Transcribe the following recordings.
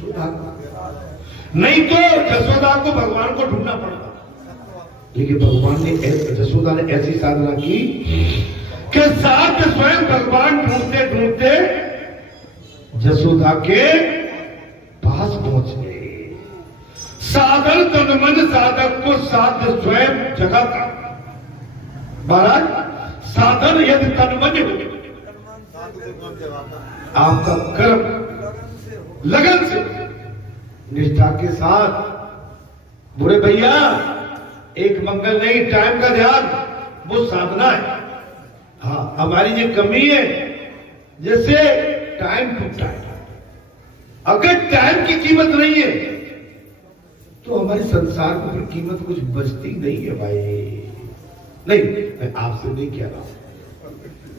जसोदा, नहीं तो जसोदा को भगवान को ढूंढना पड़ता। लेकिन भगवान ने जसोदा ने ऐसी साधना की कि साथ स्वयं भगवान ढूंढते ढूंढते जसोदा के पास पहुंच गए। साधन तन मन साधक को साध स्वयं जगाता। महाराज, साधन यदि तन मन हो, आपका कर्म लगन से निष्ठा के साथ, बुरे भैया एक मंगल नहीं, टाइम का ध्यान, वो साधना है। हाँ, हमारी जो कमी है, जैसे टाइम टू टाइम, अगर टाइम की कीमत नहीं है तो हमारे संसार को फिर कीमत कुछ बचती नहीं है भाई। नहीं, मैं आपसे नहीं कह रहा हूं,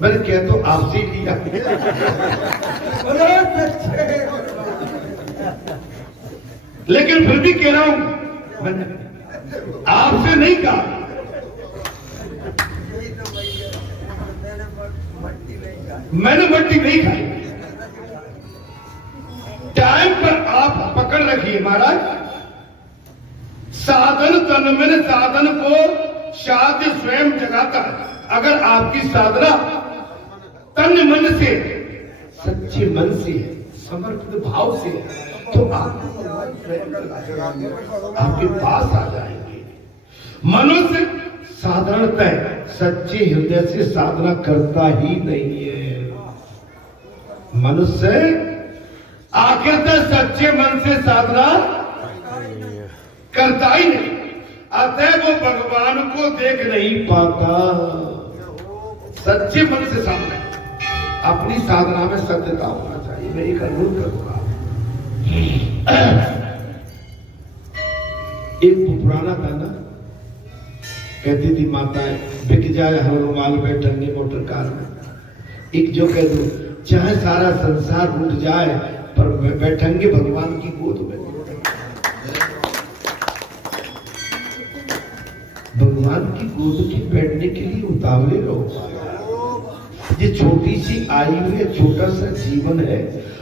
मैंने कह तो आपसे ही लिया। लेकिन फिर भी कह रहा हूं, मैंने आपसे नहीं कहा। मैंने मट्टी नहीं खाई। टाइम पर आप पकड़ रखिए महाराज। साधन तन मन साधन को साध स्वयं जगाता है। अगर आपकी साधना तन मन से, सच्चे मन से है, समर्पित भाव से है, तो आप आपके पास आ जाएंगे। मनुष्य साधारणतः सच्चे हृदय से साधना करता ही नहीं है। मनुष्य आखिर तक सच्चे मन से साधना करता ही नहीं, अतः वो भगवान को देख नहीं पाता। सच्चे मन से साधना, अपनी साधना में सत्यता होना चाहिए। मैं एक अनुरोध करूंगा। एक पुराना था ना, कहती थी माताएं, बिक जाए हर रुमाल में टन्नी मोटर कार में। एक जो कह दो, चाहे सारा संसार लूट जाए पर बैठेंगे भगवान की गोद में। भगवान की गोद में बैठने के लिए उतावले रहो। ये छोटी सी आयु है, छोटा सा जीवन है,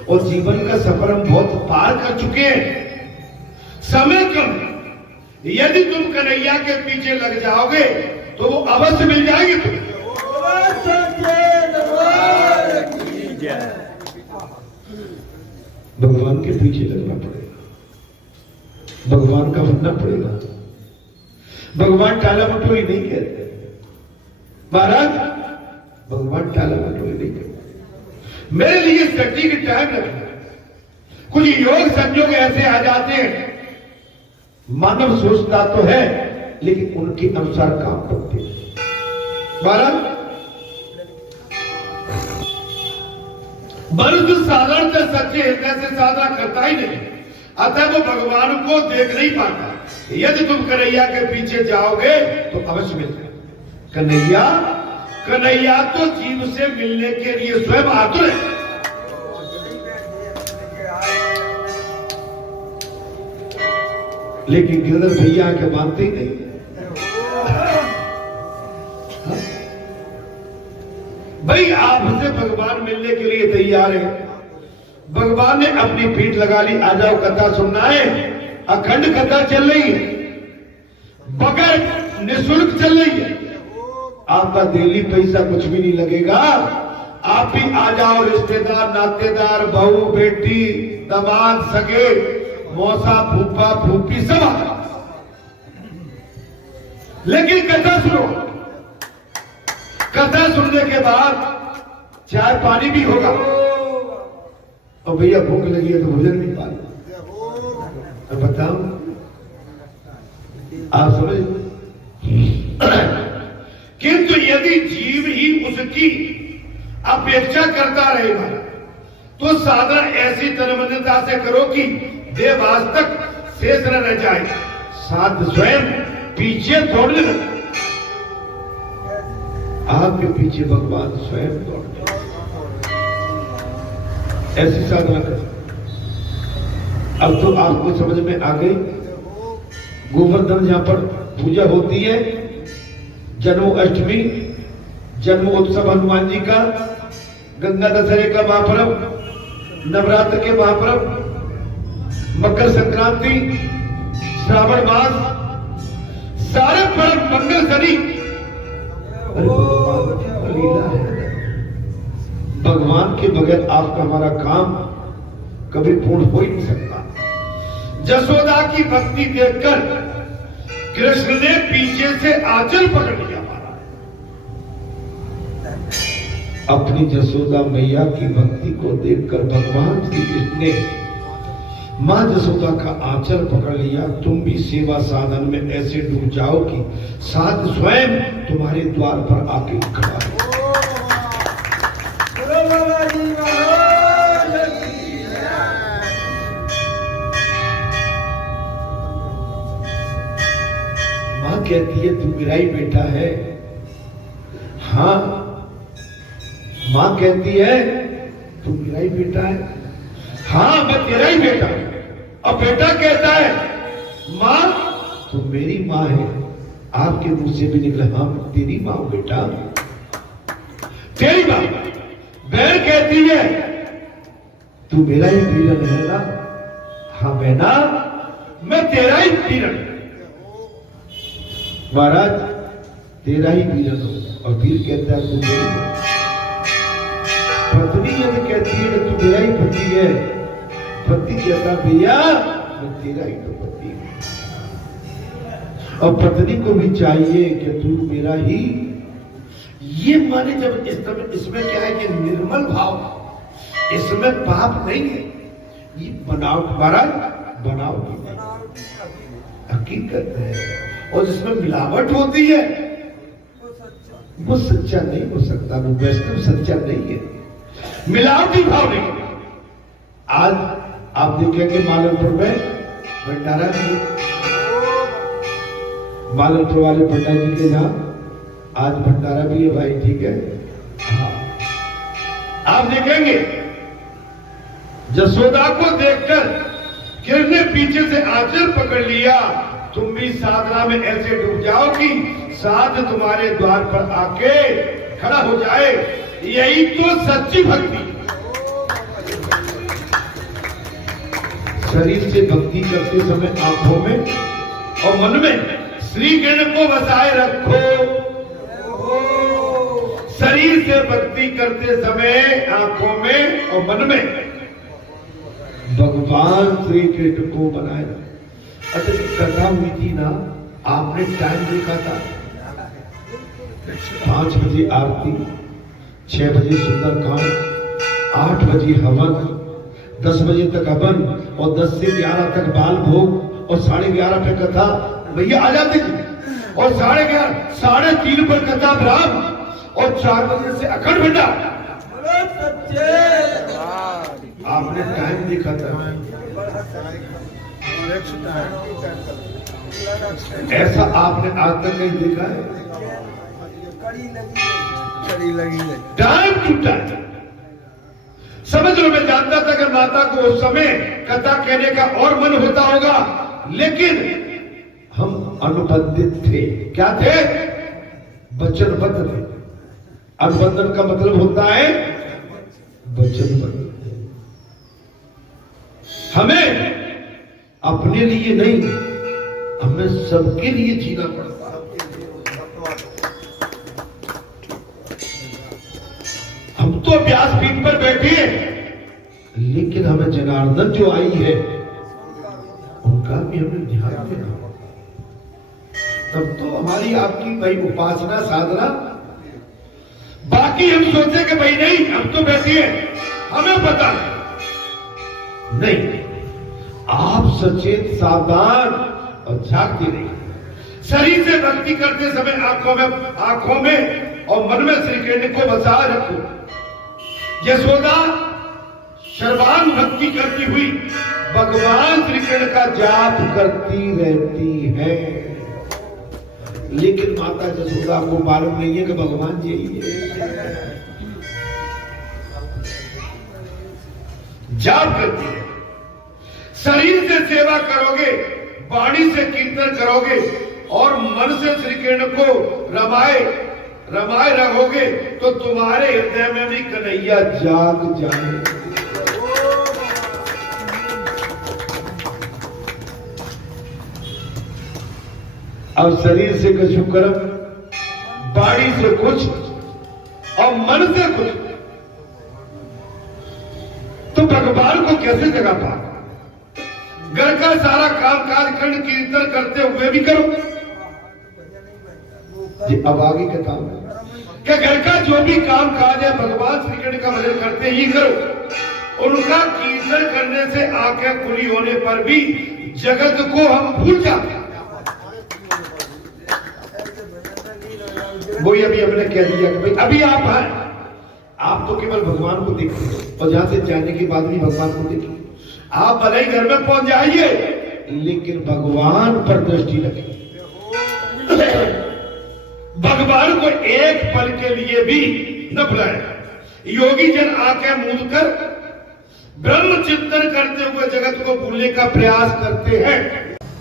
और जीवन का सफर हम बहुत पार कर चुके हैं। समय कम, यदि तुम कन्हैया के पीछे लग जाओगे तो वो अवश्य मिल जाएगी तुम्हें। भगवान के पीछे लगना पड़ेगा, भगवान का बनना पड़ेगा। भगवान टाला मटोली नहीं कहते महाराज, भगवान टाला मटोली नहीं कहते। मेरे लिए सटीक टाइम लगता है। कुछ योग संयोग ऐसे आ जाते हैं, मानव सोचता तो है लेकिन उनके अनुसार काम करते हैं। महाराज, मनुष्य साधारणतः सच्चे हृदय से साधना करता ही नहीं, अतः वो भगवान को देख नहीं पाता। यदि तुम कन्हैया के पीछे जाओगे तो अवश्य मिल जाएगा। कन्हैया, कन्हैया तो जीव से मिलने के लिए स्वयं आतुर है। लेकिन गिरधर भैया के मानते ही नहीं। भाई, आपसे भगवान मिलने के लिए तैयार है। भगवान ने अपनी पीठ लगा ली, आ जाओ कथा सुनना है। अखंड कथा चल रही है, बगैर निःशुल्क चल रही है। आपका डेली पैसा कुछ भी नहीं लगेगा। आप भी आ जाओ, रिश्तेदार, नातेदार, बहू, बेटी, दामाद, सगे, मौसा, फूफा, फूफी सब आ जाओ। लेकिन कथा सुनो। कथा सुनने के बाद चाय पानी भी होगा। और भैया भूख लगी है तो भोजन भी पानी। तो बताओ, आप समझ। किंतु यदि जीव ही उसकी अपेक्षा करता रहेगा तो साधना ऐसी तन्मयता से करो कि देवास तक शेष न रह जाए। साध स्वयं पीछे दौड़ने लगे। आपके पीछे भगवान स्वयं दौड़ते, ऐसी साधना करो। अब तो आपको समझ में आ गई। गोवर्धन जहां पर पूजा होती है, जन्माष्टमी, जन्मोत्सव हनुमान जी का, गंगा दशहरे का महापर्व, नवरात्र के महापर्व, मकर संक्रांति, श्रावण मास, सारे पर्व मंगल शनि लीला है। भगवान के बगैर आपका हमारा काम कभी पूर्ण हो ही नहीं सकता। जसोदा की भक्ति देखकर कृष्ण ने पीछे से आंचल पकड़ लिया। अपनी जसोदा मैया की भक्ति को देखकर भगवान श्री कृष्ण ने मां जसोदा का आंचल पकड़ लिया। तुम भी सेवा साधन में ऐसे डूब जाओ कि साथ स्वयं तुम्हारे द्वार पर आके खड़ा हो। मां कहती है तू मेरा ही बेटा है। हाँ, मां कहती है तू मेरा ही बेटा है। हाँ, मैं तेरा ही बेटा हूं। अब बेटा कहता है मां तू मेरी मां है। आपके मुंह से भी निकला हाँ मैं तेरी मां हूं बेटा, तेरी मां। बहन कहती है तू मेरा ही वीरन है ना। हाँ बहना, मैं तेरा ही वीरन। महाराज तेरा ही वीरन हो। और वीर कहता है तू मेरी पत्नी यदि कहती है कि तू मेरा ही पति है, पति कहता भैया मैं तेरा ही तो पति हूं। और पत्नी को भी चाहिए कि तू मेरा ही। ये माने जब इसमें क्या है कि निर्मल भाव, इसमें पाप नहीं है। ये बनावट, महाराज बनावट हकीकत है। और जिसमें मिलावट होती है वो सच्चा नहीं हो सकता, वो वैष्णव सच्चा नहीं है। मिलावटी भाव नहीं। आज आप देखेंगे मालनपुर में भंडारा भी, मालनपुर वाले पंडित जी के यहाँ आज भंडारा भी है भाई, ठीक है। हाँ, आप देखेंगे जसोदा को देखकर कृष्ण ने पीछे से आंचल पकड़ लिया। तुम भी साधना में ऐसे डूब जाओ कि साथ तुम्हारे द्वार पर आके खड़ा हो जाए। यही तो सच्ची भक्ति। शरीर से भक्ति करते समय आंखों में और मन में श्री कृष्ण को बसाए रखो। शरीर से भक्ति करते समय आंखों में और मन में भगवान श्री कृष्ण को बनाए रखो। अच्छा, कथा हुई थी ना, आपने टाइम देखा था 5 बजे आरती, 6 बजे सुंदरकांड, 8 बजे हवन, 10 बजे तक हवन और 10 से 11 तक बाल भोग और 11:30 पे कथा। भैया आ जाते थे। और 11:30, 3:30 पर कथा ब्राह्म और 4 बजे से अखंड भंडार। आपने टाइम देखा था। ऐसा आपने आज तक नहीं देखा है। टाइम टू टाइम समझ लो। मैं जानता था कि माता को उस समय कथा कहने का और मन होता होगा, लेकिन हम अनुबंधित थे। क्या थे? वचनबद्ध थे। अनुबंधन का मतलब होता है वचनबद्ध। हमें अपने लिए नहीं, हमें सबके लिए जीना पड़ता है। हम तो व्यासपीठ पर बैठे हैं, लेकिन हमें जनार्दन जो आई है उनका भी हमें ध्यान देना पड़ता है। तब तो हमारी आपकी भाई उपासना साधना। बाकी हम सोचे कि भाई नहीं हम तो बैठे हैं, हमें पता नहीं। आप सचेत सावधान और जागते रहिए। शरीर से भक्ति करते समय आंखों में और मन में श्री कृष्ण को बसाए रखो। यशोदा सर्वांग भक्ति करती हुई भगवान श्री कृष्ण का जाप करती रहती है, लेकिन माता यशोदा को मालूम नहीं है कि भगवान जी यही है। जाप करती है। शरीर से सेवा करोगे, वाणी से कीर्तन करोगे और मन से श्री कृष्ण को रमाए रहोगे तो तुम्हारे हृदय में भी कन्हैया जाग जाए। अब शरीर से कछु कर्म, बाड़ी से कुछ और मन से कुछ, तो भगवान को कैसे जगा पा? घर का सारा कामकाज खंड कीर्तन करते हुए भी करो। जी अब आगे क्या काम है? क्या घर का जो भी काम काज है भगवान श्री कृष्ण का भजन करते ही करो। उनका कीर्तन करने से आंखें खुली होने पर भी जगत को हम भूल जाते हैं। वही अभी हमने कह दिया कि भाई अभी आप हैं, आप तो केवल भगवान को देखिए और जहां से जाने के बाद भी भगवान को देखिए। आप भले ही घर में पहुंच जाइए लेकिन भगवान पर दृष्टि रखिए। भगवान को एक पल के लिए भी न भुलाए। योगी जन आंखें मूंद कर ब्रह्म चिंतन करते हुए जगत को भूलने का प्रयास करते हैं।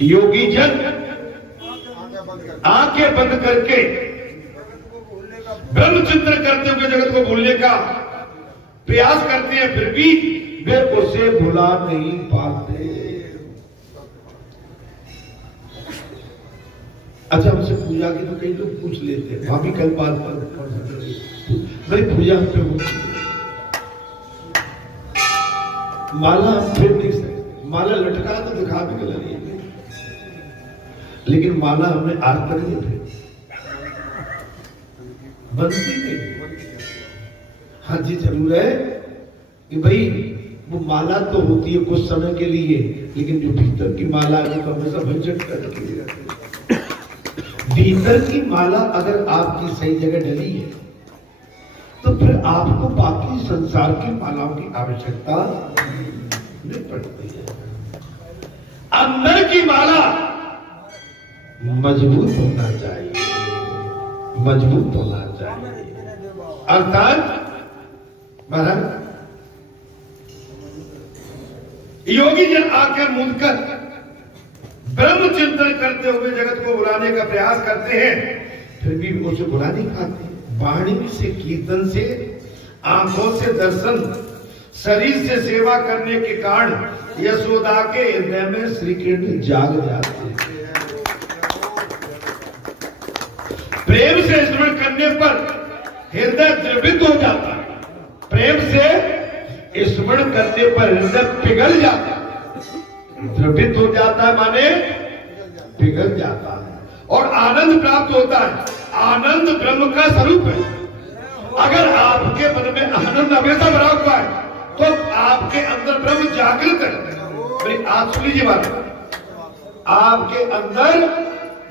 योगी जन आंखें बंद करके ब्रह्म चिंतन करते हुए जगत को भूलने का प्रयास करते हैं, फिर भी वे उसे भुला नहीं पाते। अच्छा हमसे पूजा की तो कई लोग पूछ लेते हैं, वहां भी कल बात भाई पूजा पे माला हम फिर नहीं सकते। माला लटका तो दिखा भी गलत नहीं, लेकिन माला हमने आज तक नहीं फिर बनती नहीं। हाँ जी जरूर है कि भाई वो माला तो होती है कुछ समय के लिए, लेकिन जो भीतर की माला है तो हमेशा भंजन करके रहती है। भीतर की माला अगर आपकी सही जगह डली है तो फिर आपको बाकी संसार की मालाओं की आवश्यकता नहीं पड़ती है। अंदर की माला मजबूत होना चाहिए, मजबूत होना चाहिए। अर्थात महाराज योगी जन आकर मूंदकर ब्रह्म चिंतन करते हुए जगत को बुलाने का प्रयास करते हैं, फिर भी उसे बुला नहीं पाते। वाणी से कीर्तन से, आंखों से दर्शन, शरीर से सेवा करने के कारण यशोदा के हृदय में श्री कृष्ण जाग जाते हैं। प्रेम से स्मरण करने पर हृदय द्रवित हो जाता है। प्रेम से स्मरण करने पर हृदय पिघल जाता है। द्रवित हो जाता है माने पिघल जाता है और आनंद प्राप्त होता है। आनंद ब्रह्म का स्वरूप है। अगर आपके मन में आनंद हमेशा भरा हुआ है तो आपके अंदर ब्रह्म जागृत है। आप सुन लीजिए बात, आपके अंदर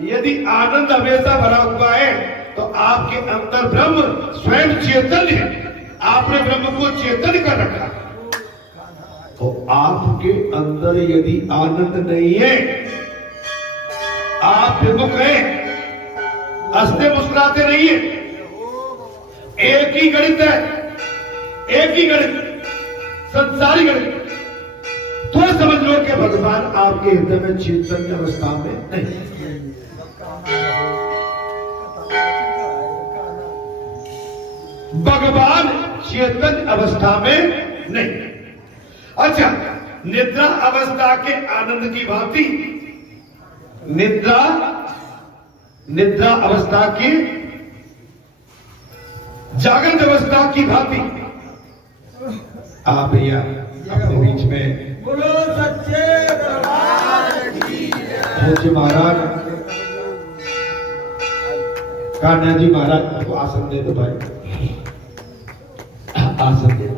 यदि आनंद हमेशा भरा हुआ है तो आपके अंदर ब्रह्म स्वयं चेतन है। आपने ब्रह्म को चेतन कर रखा। तो आपके अंदर यदि आनंद नहीं है, आप विमुख हैं, हंसते मुस्कुराते नहीं है, एक ही गणित है, एक ही गणित, संसारी गणित, तो समझ लो कि भगवान आपके हृदय में चेतन अवस्था में नहीं। भगवान चेतन अवस्था में नहीं। अच्छा, निद्रा अवस्था के आनंद की भांति निद्रा अवस्था की जागृत अवस्था की भांति आप भैया अपने बीच में बोलो सच्चे दरबार की जय। महाराज कान्हा जी महाराज को आसन दे दो भाई, आसन दे।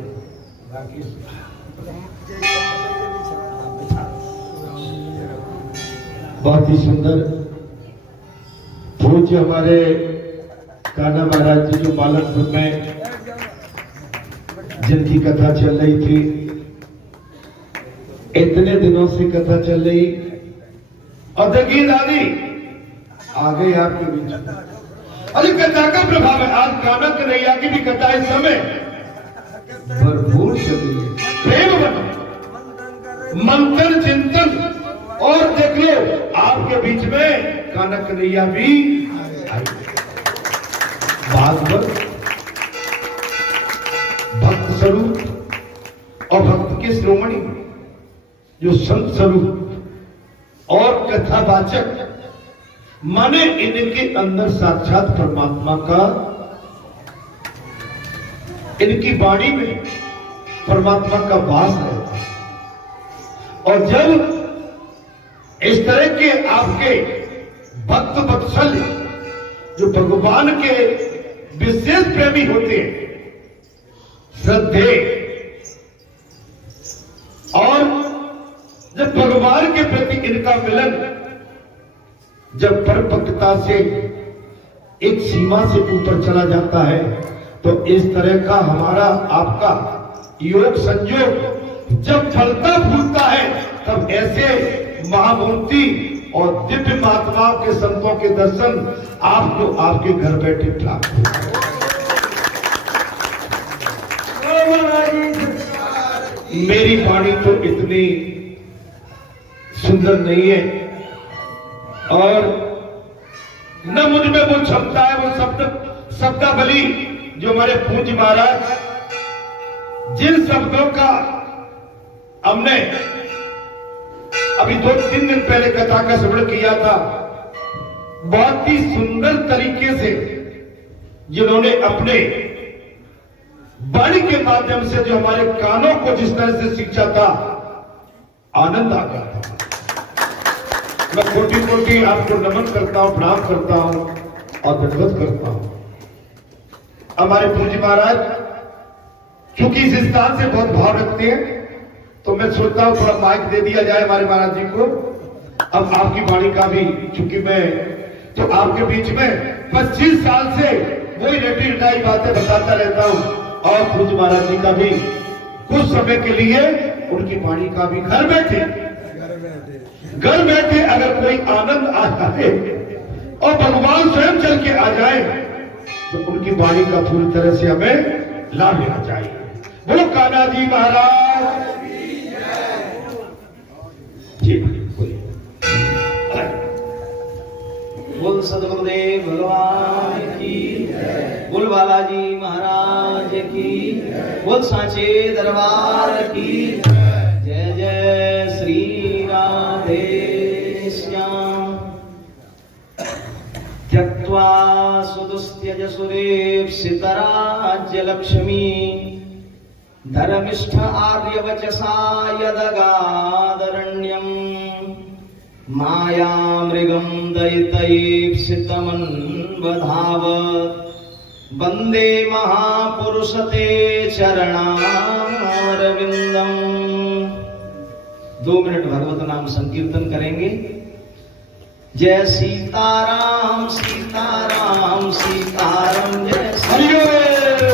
बहुत ही सुंदर पूज्य हमारे कान्हा महाराज जी जो बालकपुर में जिनकी कथा चल रही थी, इतने दिनों से कथा चल रही और देखिए दादी आ गई आपके बीच में। अरे कथा का प्रभाव है। आज कान्हा कन्हैया की भी कथा इस समय भरपूर चल रही है। प्रेम बनो, मंथन चिंतन, और देख लो आपके बीच में कान्हा कन्हैया भी आई। भागवत भक्त स्वरूप और भक्त के श्रोमणी जो संत स्वरूप और कथावाचक माने इनके अंदर साक्षात परमात्मा का, इनकी वाणी में परमात्मा का वास है। और जब इस तरह के आपके भक्त वत्सल्य जो भगवान के विशेष प्रेमी होते हैं, श्रद्धे, और जब भगवान के प्रति इनका मिलन जब परिपक्वता से एक सीमा से ऊपर चला जाता है, तो इस तरह का हमारा आपका योग संयोग जब फलता फूलता है, तब ऐसे महामूर्ति और दिव्य महात्माओं के संतों के दर्शन आपको आपके घर बैठे प्राप्त होते हैं। मेरी वाणी तो इतनी सुंदर नहीं है और न मुझ में वो क्षमता है, वो शब्दावली जो हमारे पूज्य महाराज जिन शब्दों का हमने अभी 2-3 दिन पहले कथा का श्रवण किया था, बहुत ही सुंदर तरीके से जिन्होंने अपने वाणी के माध्यम से जो हमारे कानों को जिस तरह से शिक्षा था, आनंद आ गया था। मैं कोटि कोटि आपको नमन करता हूं, प्रणाम करता हूं और दंडवत करता हूं। हमारे पूज्य महाराज चूंकि इस स्थान से बहुत भाव रखते हैं, तो मैं सोचता हूं थोड़ा माइक दे दिया जाए हमारे महाराज जी को। अब आपकी वाणी का भी, चूंकि मैं तो आपके बीच में 25 साल से वही रटी रटाई बातें बताता रहता हूं, और पूज्य महाराज जी का भी कुछ समय के लिए उनकी वाणी का भी घर बैठे अगर कोई आनंद आ जाए और भगवान स्वयं चल के आ जाए, तो उनकी वाणी का पूरी तरह से हमें लाभ लेना चाहिए। बोलो कान्हा जी महाराज जी, बोलिए। बोल सदगुरुदेव भगवान की, बोल बालाजी महाराज की, बोल सांचे दरबार की जय। जय श्री राधे श्याम। त्यक्त्वा सुदुस्त्यज सुरेप्सितराज्य लक्ष्मी, धर्मिष्ठ आर्यवचसा यदगादरण्यम्, मायामृगं दयितैप्सितमन्वधावत्, वन्दे महापुरुषते चरणारविन्दम्। 2 मिनट भगवत नाम संकीर्तन करेंगे। जय सीताराम सीताराम सीताराम, जय सीताराम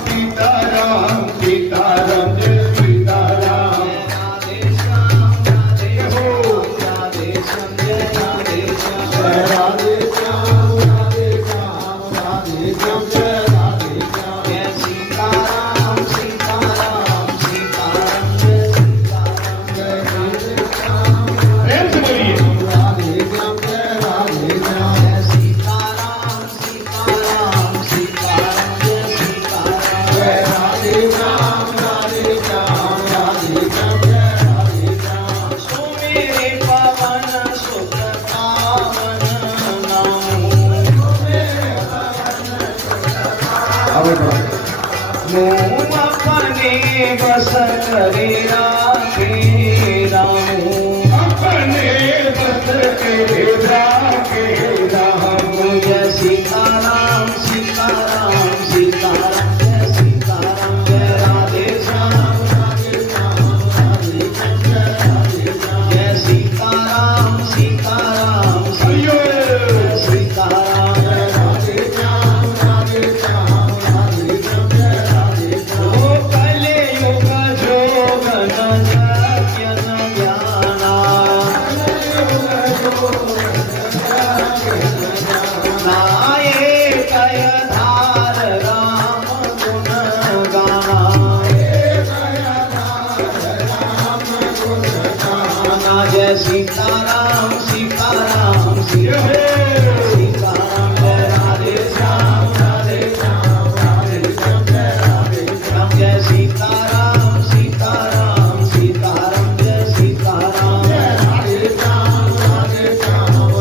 सीताराम सीताराम, जय सीताराम। राधे श्याम राधे श्याम राधे श्याम, जय राधे श्याम राधे श्याम राधे श्याम राधे श्याम, जय राधे श्याम। जय सीताराम सीताराम सीताराम, जय सीताराम जय राधे श्याम। प्रेम से बोलिए। राधे श्याम जय राधे श्याम, जय सीताराम सीताराम सीताराम, जय सीताराम जय राधे श्याम राधे श्याम राधे श्याम, जय राधे श्याम। सुमेरे पवन सुत पावन नाम, मुँह अपने बस करे राखे रामू, अपने बस के राखे राम, जय सीताराम सीताराम सीताराम, जय सीताराम जय राधे श्याम राधे श्याम राधे श्याम, जय राधे श्याम। जय सीताराम सीताराम जय सीताराम, जय राधे श्याम राधे श्याम राधे श्याम, जय राधे श्याम। ओ कलियुग जोग न सत्य न ज्ञाना, नाये कय धार राम गुण गाना, जय सीताराम सीताराम सीताराम, जय राधे श्याम राधे श्याम राधे श्याम, जय राधे श्याम। जय सीताराम सीताराम सीताराम, जय सीताराम जय राधे श्याम राधे श्याम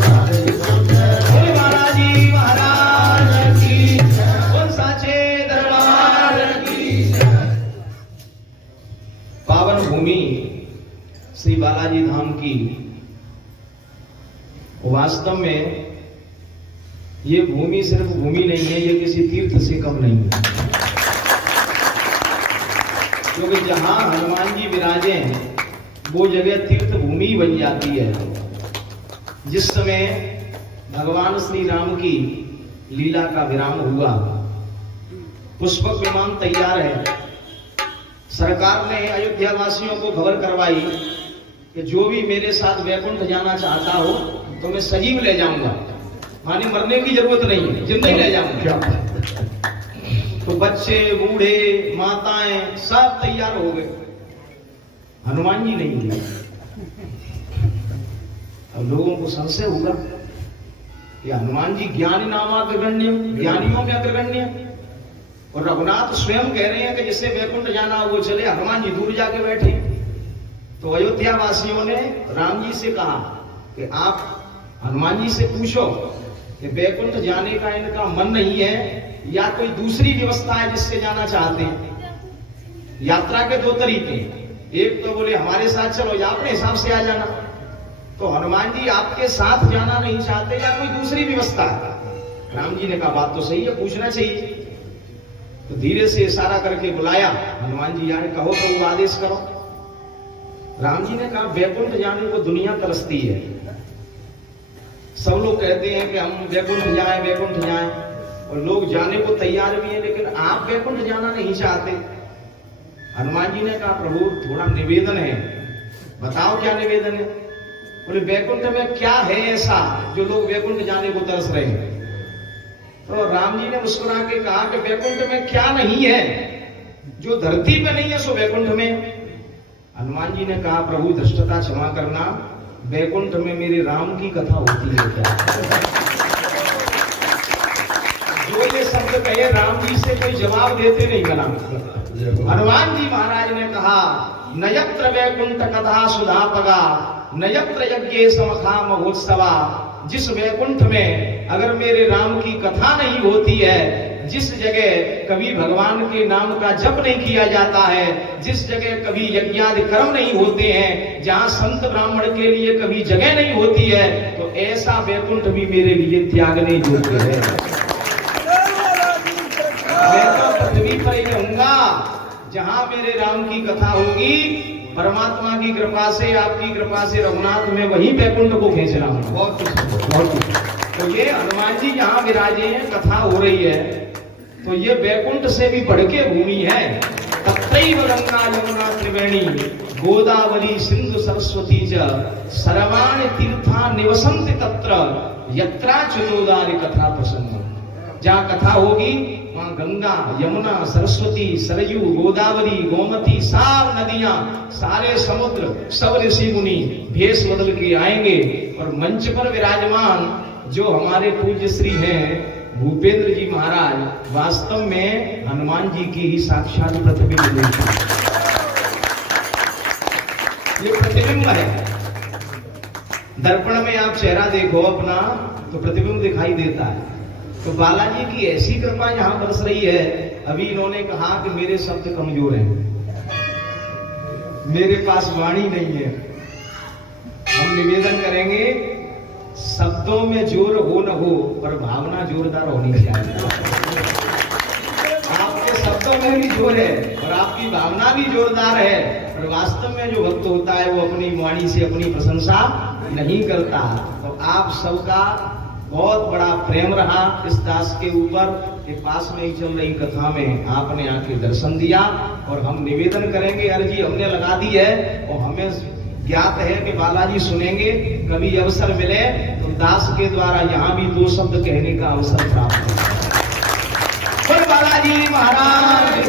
पावन भूमि श्री बालाजी धाम की, वास्तव में ये भूमि सिर्फ भूमि नहीं है, ये किसी तीर्थ से कम नहीं है। क्योंकि जहां हनुमान जी विराजे हैं वो जगह तीर्थ भूमि बन जाती है। जिस समय भगवान श्री राम की लीला का विराम हुआ, पुष्पक विमान तैयार है, सरकार ने अयोध्या वासियों को खबर करवाई कि जो भी मेरे साथ वैकुंठ जाना चाहता हो तो मैं सजीव ले जाऊंगा, माने मरने की जरूरत नहीं है, जिंदा ही ले जाऊंगा। तो बच्चे, बूढ़े, माताएं सब तैयार हो गए, हनुमान जी नहीं गए। अब लोगों को संशय होगा कि हनुमान जी ज्ञानी नामाग्रगण्य, ज्ञानियों में अग्रगण्य, और रघुनाथ स्वयं कह रहे हैं कि जिससे वैकुंठ जाना हो वो चले, हनुमान जी दूर जाके बैठे। तो अयोध्या वासियों ने राम जी से कहा कि आप हनुमान जी से पूछो कि वैकुंठ जाने का इनका मन नहीं है या कोई दूसरी व्यवस्था है जिससे जाना चाहते हैं। यात्रा के दो तरीके, एक तो बोले हमारे साथ चलो या अपने हिसाब से आ जाना। तो हनुमान जी आपके साथ जाना नहीं चाहते या कोई दूसरी व्यवस्था है? राम जी ने कहा बात तो सही है, पूछना चाहिए। तो धीरे से इशारा करके बुलाया, हनुमान जी आए, कहो प्रभु आदेश करो। राम जी ने कहा वैकुंठ जाने को दुनिया तरसती है, सब लोग कहते हैं कि हम वैकुंठ जाएं, वैकुंठ जाएं, और लोग जाने को तैयार भी हैं, लेकिन आप वैकुंठ जाना नहीं चाहते। हनुमान जी ने कहा प्रभु थोड़ा निवेदन है, बताओ क्या निवेदन है? बोले वैकुंठ में क्या है ऐसा जो लोग वैकुंठ जाने को तरस रहे हैं? तो राम जी ने मुस्कुरा के कहा कि वैकुंठ में क्या नहीं है जो धरती पे नहीं है सो वैकुंठ में। हनुमान जी ने कहा प्रभु धृष्टता क्षमा करना, वैकुंठ में मेरे राम की कथा होती है क्या? जो ये शब्द कहे राम जी से कोई जवाब देते नहीं बना। हनुमान जी महाराज ने कहा नयत्र वैकुंठ कथा सुधापगा नयत्र यज्ञ समखा महोत्सवा। जिस वैकुंठ में अगर मेरे राम की कथा नहीं होती है, जिस जगह कभी भगवान के नाम का जप नहीं किया जाता है, जिस जगह कभी यज्ञादि कर्म नहीं होते हैं, जहां संत ब्राह्मण के लिए कभी जगह नहीं होती है, तो ऐसा वैकुंठ भी मेरे लिए त्यागने योग्य है। मैं तो पृथ्वी पर ही रहूंगा जहां मेरे राम की कथा होगी। परमात्मा की कृपा से, आपकी कृपा से रघुनाथ में वही वैकुंठ को खींच रहा हूं। बहुत कुछ। तो ये हनुमान जी यहाँ विराजे हैं, कथा हो रही है, तो ये वैकुंठ से भी बढ़ के भूमि है। तत्रैव गंगा यमुना त्रिवेणी गोदावरी सिंधु सरस्वती च सर्वाणि तीर्था निवसन्ति तत्र यत्रा चतुर्दारि कथा प्रसंग। जहाँ कथा होगी वहां गंगा, यमुना, सरस्वती, सरयू, गोदावरी, गोमती, सब नदियां, सारे समुद्र, सब ऋषि मुनि भेष बदल के आएंगे। और मंच पर विराजमान जो हमारे पूज्य श्री हैं भूपेंद्र जी महाराज, वास्तव में हनुमान जी की ही साक्षात प्रतिबिंब है। ये प्रतिबिंब है। दर्पण में आप चेहरा देखो अपना तो प्रतिबिंब दिखाई देता है। तो बालाजी की ऐसी कृपा यहां बरस रही है। अभी इन्होंने कहा कि मेरे शब्द कमजोर हैं, मेरे पास वाणी नहीं है। हम निवेदन करेंगे शब्दों में जोर हो न हो पर भावना जोरदार होनी चाहिए। आपके शब्दों में भी जोर है और आपकी भावना भी जोरदार है, पर वास्तव में जो भक्त होता है वो अपनी वाणी से अपनी प्रशंसा नहीं करता। तो आप सबका बहुत बड़ा प्रेम रहा इस दास के ऊपर कि पास में ही चल रही कथा में आपने आके दर्शन दिया। और हम निवेदन करेंगे, अर्जी हमने लगा दी है और हमें ज्ञात है कि बालाजी सुनेंगे। कभी अवसर मिले तो दास के द्वारा यहाँ भी दो शब्द कहने का अवसर प्राप्त हो। बालाजी महाराज